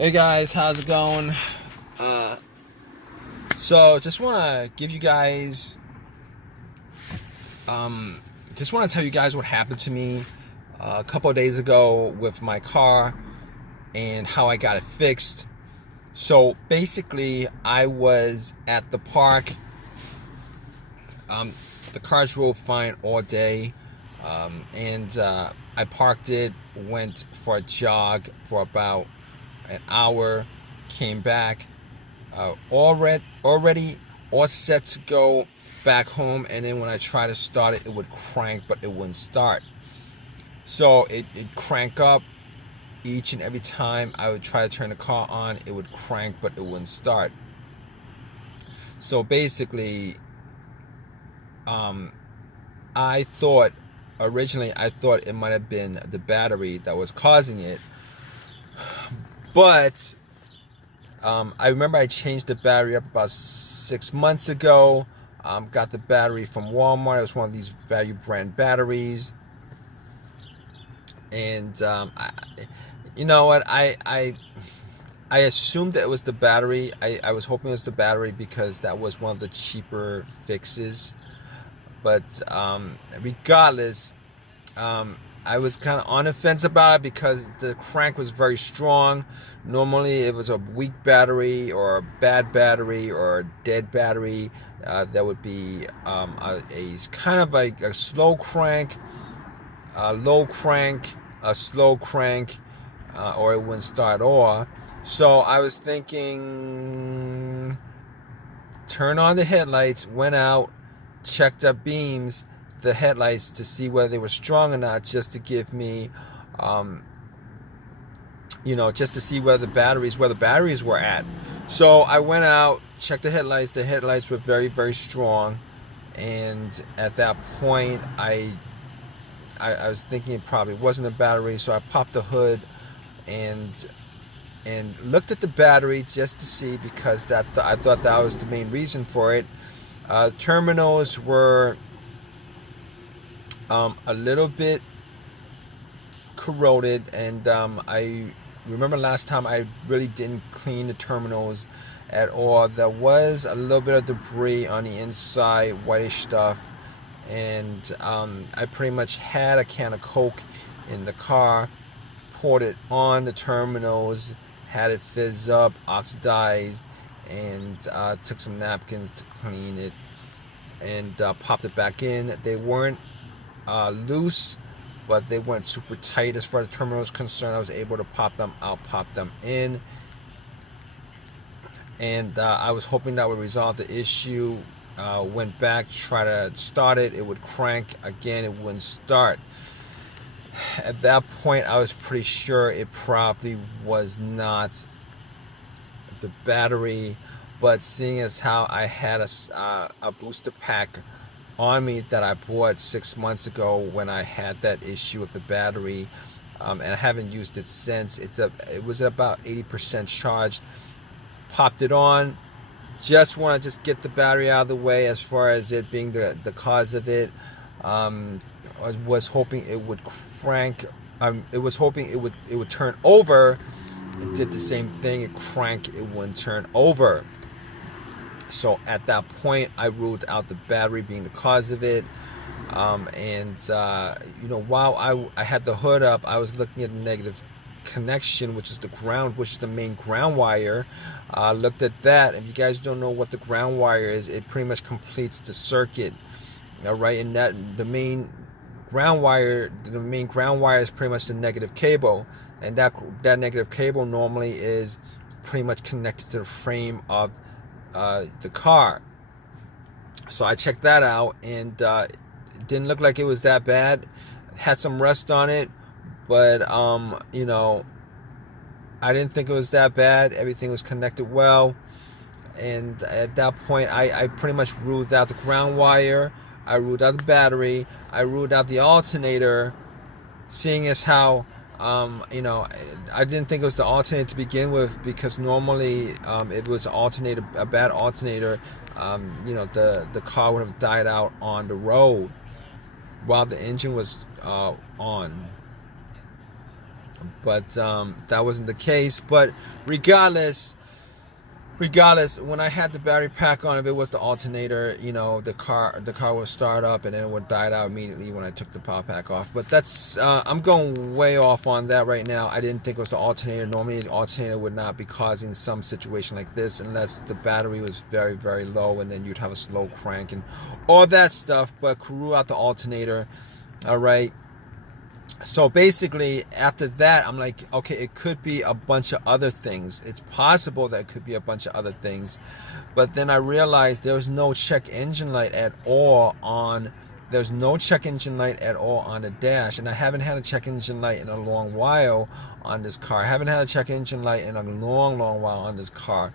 Hey guys, how's it going? Uh, so just want to give you guys, just want to tell you guys what happened to me a couple of days ago with my car and how I got it fixed. So basically, I was at the park. Um, the car drove fine all day, and I parked it, went for a jog for about an hour, came back. Already all set to go back home, and then when I try to start it, it would crank, but it wouldn't start. So it'd crank up each and every time I would try to turn the car on. It would crank, but it wouldn't start. So basically, I thought originally it might have been the battery that was causing it, but I remember I changed the battery up about 6 months ago. Got the battery from Walmart. It was one of these value brand batteries. And you know what? I assumed that it was the battery. I was hoping it was the battery because that was one of the cheaper fixes. But regardless, I was kind of on the fence about it because the crank was very strong. Normally, it was a weak battery or a bad battery or a dead battery. That would be a kind of like a slow crank, a low crank, a slow crank, or it wouldn't start off. So I was thinking, turn on the headlights, went out, checked up beams, the headlights to see whether they were strong or not, just to give me, just to see where the batteries were at. So I went out, checked the headlights. The headlights were very, very strong, and at that point, I was thinking it probably wasn't a battery. So I popped the hood and looked at the battery just to see, because I thought that was the main reason for it. Terminals were a little bit corroded, and I remember last time I really didn't clean the terminals at all. There was a little bit of debris on the inside, whitish stuff, and I pretty much had a can of Coke in the car, poured it on the terminals, had it fizz up, oxidized, and took some napkins to clean it, and popped it back in. They weren't loose, but they weren't super tight as far as the terminal is concerned. I was able to pop them out, pop them in, and I was hoping that would resolve the issue. Went back, tried to start it, it would crank again, it wouldn't start. At that point, I was pretty sure it probably was not the battery, but seeing as how I had a booster pack on me that I bought 6 months ago when I had that issue with the battery, and I haven't used it since. It was about 80% charged. Popped it on. Just want to get the battery out of the way as far as it being the cause of it. I was hoping it would crank. It was hoping it would turn over. It did the same thing. It cranked. It wouldn't turn over. So at that point, I ruled out the battery being the cause of it. While I had the hood up, I was looking at the negative connection, which is the ground, which is the main ground wire. Looked at that. If you guys don't know what the ground wire is, it pretty much completes the circuit. All right, and that the main ground wire is pretty much the negative cable, and that negative cable normally is pretty much connected to the frame of the car. So I checked that out, and it didn't look like it was that bad. It had some rust on it, but I didn't think it was that bad. Everything was connected well, and at that point, I pretty much ruled out the ground wire. I ruled out the battery. I ruled out the alternator, seeing as how I didn't think it was the alternator to begin with, because normally if it was a bad alternator, the car would have died out on the road while the engine was on. but that wasn't the case. But regardless, when I had the battery pack on, if it was the alternator, the car would start up and then it would die out immediately when I took the power pack off. But that's I'm going way off on that right now. I didn't think it was the alternator. Normally the alternator would not be causing some situation like this unless the battery was very, very low, and then you'd have a slow crank and all that stuff. But rule out the alternator. All right. So basically, after that, I'm like, okay, it could be a bunch of other things. It's possible that it could be a bunch of other things. But then I realized there was no check engine light at all on, there's no check engine light at all on the dash. And I haven't had a check engine light in a long while on this car. I haven't had a check engine light in a long, long while on this car.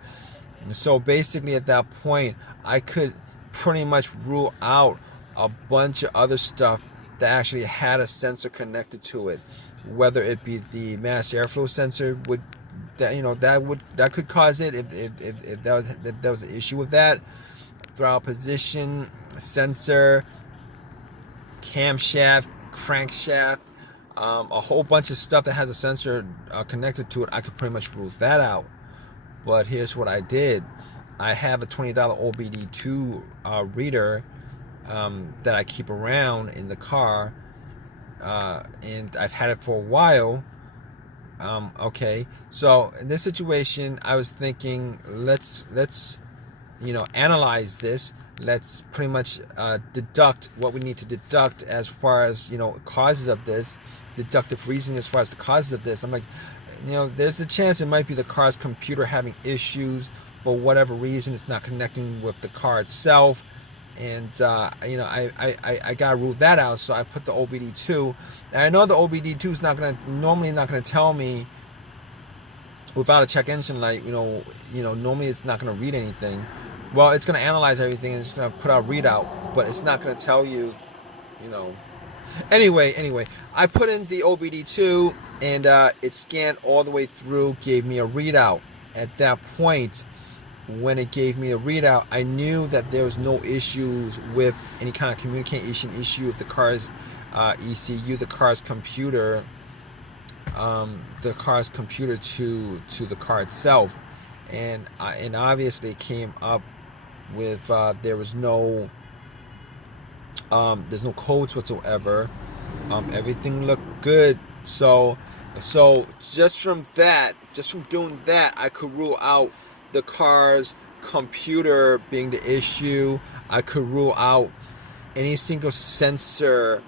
So basically at that point, I could pretty much rule out a bunch of other stuff that actually had a sensor connected to it, whether it be the mass airflow sensor that could cause it if that was an issue with that, throttle position sensor, camshaft, crankshaft, a whole bunch of stuff that has a sensor connected to it. I could pretty much rule that out. But here's what I did. I have a $20 OBD2 reader that I keep around in the car, and I've had it for a while. Okay, so in this situation, I was thinking, let's analyze this. Let's pretty much deduct what we need to deduct as far as causes of this, deductive reasoning as far as the causes of this. I'm like, there's a chance it might be the car's computer having issues for whatever reason. It's not connecting with the car itself. And I gotta rule that out. So I put the OBD2, and I know the OBD2 is normally not gonna tell me without a check engine light. Normally it's not gonna read anything. Well, it's gonna analyze everything and it's gonna put out readout, but it's not gonna tell you. Anyway, I put in the OBD2 and it scanned all the way through, gave me a readout. At that point, when it gave me a readout, I knew that there was no issues with any kind of communication issue with the car's ECU, the car's computer, to the car itself, and obviously it came up with there's no codes whatsoever. Everything looked good. So just from doing that, I could rule out the car's computer being the issue. I could rule out any single sensor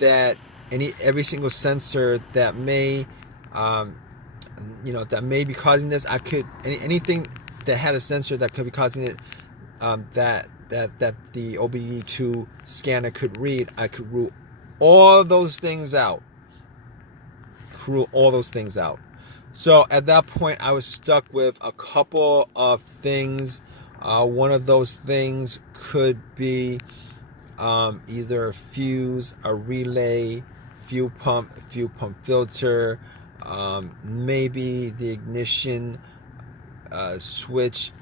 every single sensor that may that may be causing this. I could anything that had a sensor that could be causing it, that the OBD2 scanner could read. I could rule all those things out. So at that point, I was stuck with a couple of things. One of those things could be either a fuse, a relay, fuel pump filter, maybe the ignition switch,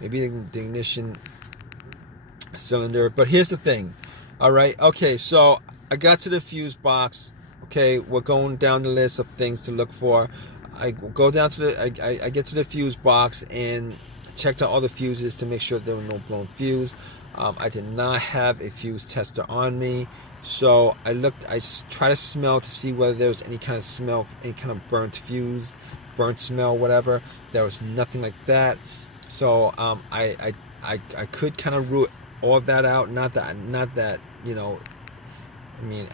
maybe the ignition cylinder. But here's the thing. All right. Okay. So I got to the fuse box. Okay. We're going down the list of things to look for. I go down to I get to the fuse box and checked out all the fuses to make sure there were no blown fuse. I did not have a fuse tester on me, so I tried to smell to see whether there was any kind of smell, any kind of burnt fuse, burnt smell, whatever. There was nothing like that. So I could kind of rule all of that out. Not that I mean,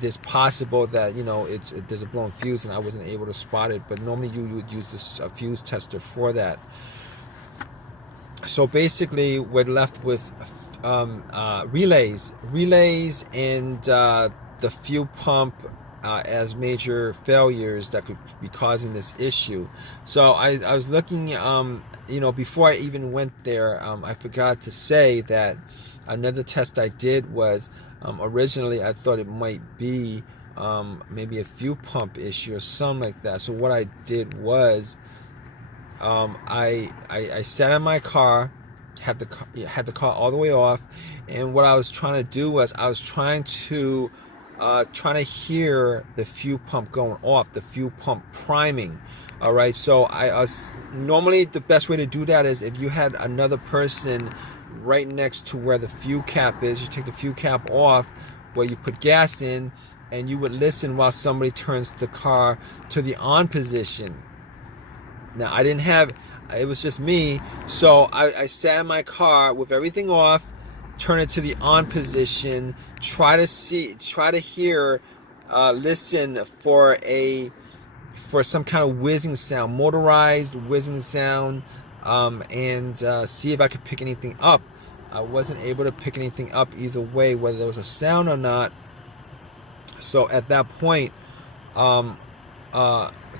there's possible that there's a blown fuse and I wasn't able to spot it, but normally you would use a fuse tester for that. So basically, we're left with relays, and the fuel pump as major failures that could be causing this issue. So I was looking, before I even went there, I forgot to say that another test I did was, originally I thought it might be maybe a fuel pump issue or something like that. So what I did was, I sat in my car, had the car all the way off, and what I was trying to do was I was trying to trying to hear the fuel pump going off, the fuel pump priming. All right, so normally the best way to do that is if you had another person right next to where the fuel cap is, you take the fuel cap off where you put gas in, and you would listen while somebody turns the car to the on position. Now, it was just me, so I sat in my car with everything off, turn it to the on position, try to hear, listen for some kind of whizzing sound, motorized whizzing sound, and see if I could pick anything up. I wasn't able to pick anything up either way, whether there was a sound or not. So at that point,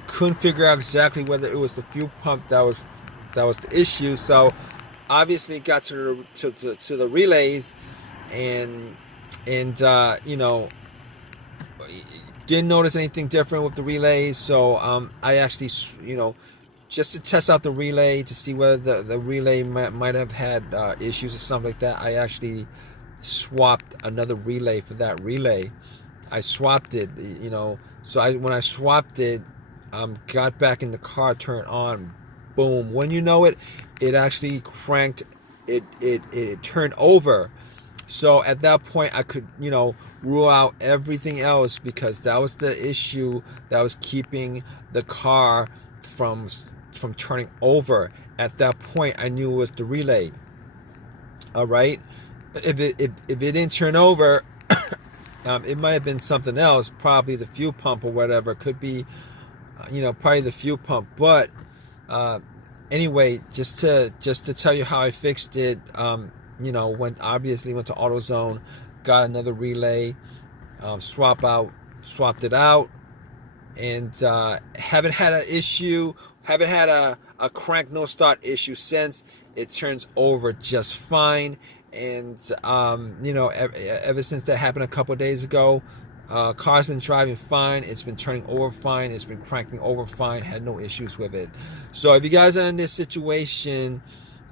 couldn't figure out exactly whether it was the fuel pump that was the issue. So obviously got to the relays, and you know, didn't notice anything different with the relays. So I actually, you know, just to test out the relay to see whether the relay might have had issues or something like that, I actually swapped another relay for that relay. I swapped it, you know. So when I swapped it, got back in the car, turned on, boom. When you know it, it actually cranked. It turned over. So at that point, I could, you know, rule out everything else, because that was the issue that was keeping the car from turning over. At that point, I knew it was the relay. All right, if it didn't turn over, it might have been something else, probably the fuel pump or whatever. It could be, you know, probably the fuel pump. But anyway, just to tell you how I fixed it, you know, went to AutoZone, got another relay, swapped it out, and haven't had an issue, haven't had a crank no start issue since. It turns over just fine. And you know, ever since that happened a couple of days ago, car's been driving fine. It's been turning over fine. It's been cranking over fine. Had no issues with it. So if you guys are in this situation,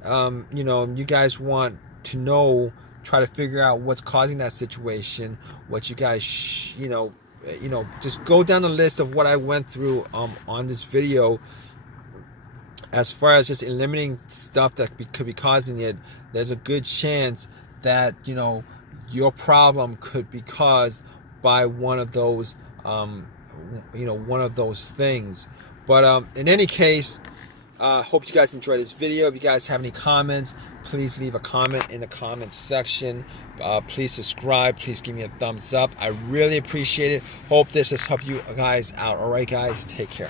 you know, you guys want to know, try to figure out what's causing that situation, what you guys you know, just go down the list of what I went through on this video, as far as just eliminating stuff that could be causing it. There's a good chance that, you know, your problem could be caused by one of those you know, one of those things. But in any case, hope you guys enjoyed this video. If you guys have any comments, please leave a comment in the comment section. Please subscribe. Please give me a thumbs up. I really appreciate it. Hope this has helped you guys out. All right, guys, take care.